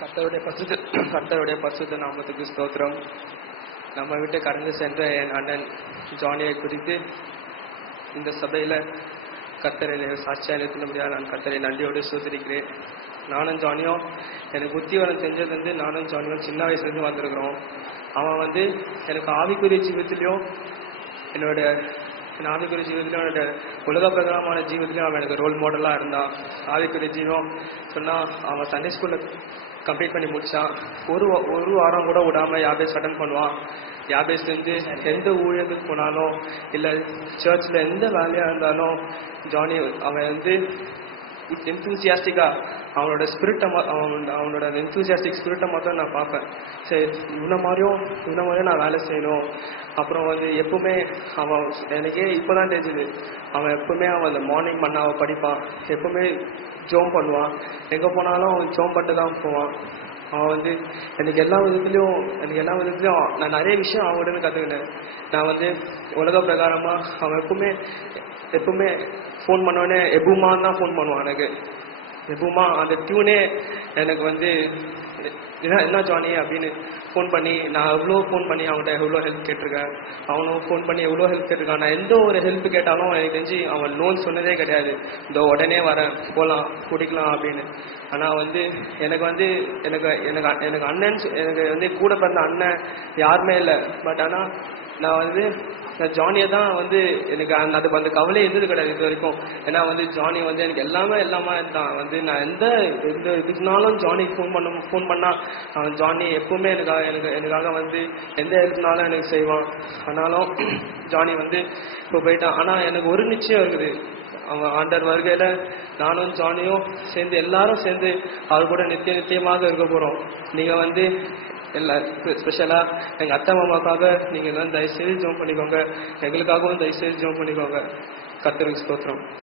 கர்த்தருடைய பரிசுத்த நாமத்துக்கு ஸ்தோத்திரம். நம்ம விட்டு கடந்து சென்ற என் அண்ணன் ஜானியை குறித்து இந்த சபையில கர்த்தரை சாட்சியா நிறுத்தினபடியாக நான் கர்த்தரை நன்றியோடு ஸ்தோத்திரிக்கிறேன். நானும் ஜானியும் எனக்கு புத்திவரம் செஞ்சது நானும் ஜானியும் சின்ன வயசுலேருந்து வந்திருக்கிறோம். அவன் எனக்கு ஆவிக்குரிய ஜீவித்திலையும் என்னோட ஆவிக்குரிய ஜீவித்திலும் என்னோட உலக பிரகாரமான ஜீவித்திலையும் அவன் எனக்கு ரோல் மாடலாக இருந்தான். ஆவிக்குரிய ஜீவம் சொன்னால் அவன் சண்டே ஸ்கூலில் கம்ப்ளீட் பண்ணி முடித்தான். ஒரு வாரம் கூட விடாமல் யாபேஸ் அட்டன் பண்ணுவான். யாபேஸ் எந்த ஊழியத்துக்கு போனாலும் இல்லை சர்ச்சில் எந்த வேலையாக இருந்தாலும் ஜானி அவன் என்தூசியாஸ்டிக்காக அவனோட ஸ்பிரிட்டை அவனோட என்தூசியாஸ்டிக் ஸ்பிரிட்டை மாத்திரம் நான் பார்ப்பேன். சரி இவனை மாதிரியும் நான் வேலை செய்யணும். அப்புறம் எப்பவுமே அவன் எனக்கே இப்போ தான் தெரிஞ்சுது. அவன் எப்பவுமே அந்த மார்னிங் மன்னாவை படிப்பான். எப்பவுமே ஜோம் பண்ணுவான். எங்கே போனாலும் அவன் ஜோம் பண்ணிட்டு தான் போவான். அவன் எனக்கு எல்லா விதத்துலையும் நான் நிறைய விஷயம் அவங்ககிட்ட கற்றுக்கினேன். நான் உலக பிரகாரமாக அவன் எப்பவுமே ஃபோன் பண்ணோடனே எபுமான்னு தான் ஃபோன் பண்ணுவான். எனக்கு எபுமா அந்த டியூனே எனக்கு என்ன ஜானி அப்படின்னு ஃபோன் பண்ணி நான் ஃபோன் பண்ணி அவன்கிட்ட எவ்வளோ ஹெல்ப் கேட்டிருக்கேன். அவனும் ஃபோன் பண்ணி எவ்வளோ ஹெல்ப் கேட்டிருக்கான். நான் எந்த ஒரு ஹெல்ப் கேட்டாலும் எனக்கு தெரிஞ்சு அவன் லோன் சொன்னதே கிடையாது. இதோ உடனே வரேன், போகலாம், குடிக்கலாம் அப்படின்னு. ஆனால் எனக்கு எனக்கு அண்ணன் எனக்கு கூட பிறந்த அண்ணன் யாருமே இல்லை. பட் ஆனால் நான் ஜானியை தான் எனக்கு அதுக்கு அந்த கவலையே இருந்தது கிடையாது இது வரைக்கும். ஏன்னா ஜானி எனக்கு எல்லாமே இருந்தான். நான் எந்த இதுனாலும் ஜானிக்கு ஃபோன் பண்ணால் அவன் ஜானி எப்பவுமே எனக்காக எந்த ஹெல்ப்னாலும் எனக்கு செய்வான். ஆனாலும் ஜானி இப்போ போயிட்டான். ஆனால் எனக்கு ஒரு நிச்சயம் இருக்குது. அவங்க ஆண்டர் வருகையில் நானும் ஜானியும் சேர்ந்து எல்லாரும் சேர்ந்து அவர் கூட நித்தியமாக இருக்க போகிறோம். நீங்கள் ஸ்பெஷலாக எங்கள் அத்தை மாமாக்காக நீங்கள் எல்லாம் தயவுசெய்து ஜோம் பண்ணிக்கோங்க. எங்களுக்காகவும் தயவுசெய்து ஜோம் பண்ணிக்கோங்க. கர்த்தருக்கு ஸ்தோத்திரம்.